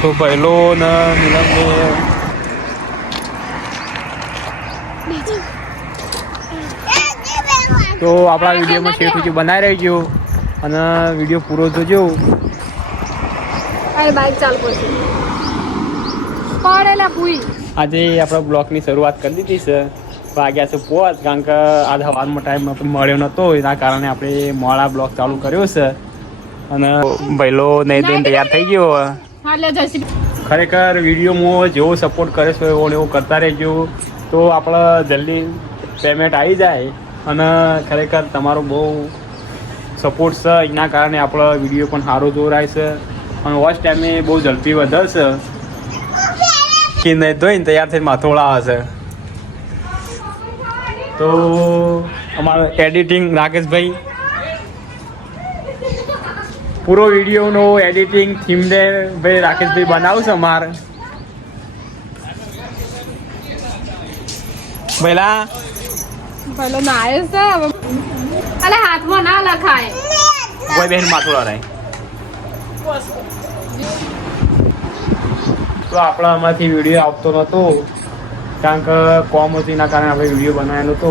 તો પહેલો ને નીલમ તો આપણા વિડીયોમાં શેર સુધી બનાવી રહેજો અને વીડિયો પૂરો જોજો. આજે આપણા બ્લોગની શરૂઆત કરી દીધી છે. વાગ્યા છે પોચ કારણ કે આજ હવારમાં ટાઈમ આપણે મળ્યો નહોતો એના કારણે આપણે મોડા બ્લોગ ચાલુ કર્યો છે. અને ભૈલો નહીં દઈને તૈયાર થઈ ગયો. ખરેખર વિડીયોમાં જેવો સપોર્ટ કરે છે એવો એવો કરતા રહેજો. તો આપણે જલ્દી પેમેન્ટ આવી જાય અને ખરેખર તમારો બહુ સપોર્ટ છે. એના કારણે આપણો વીડિયો પણ સારો જોરાય છે. અને વોચ ટાઈમે બહુ ઝડપી વધારશે. કે નહીં ધોઈને તૈયાર થઈને માથોળા હશે તો અમારું એડિટિંગ રાકેશભાઈ પૂરો વિડીયોનો એડિટિંગ થીમ દે ભાઈ રાકેશભાઈ બનાવશે અમારે પહેલા પેલો નાય છે અલે હાથમાં ના લખાય. કોઈ બેન માથું લડાય. તો આપણા આમાંથી વીડિયો આવતો નહોતો કારણ કે કોમ હતીના કારણે આપણે વીડિયો બનાવેલો હતો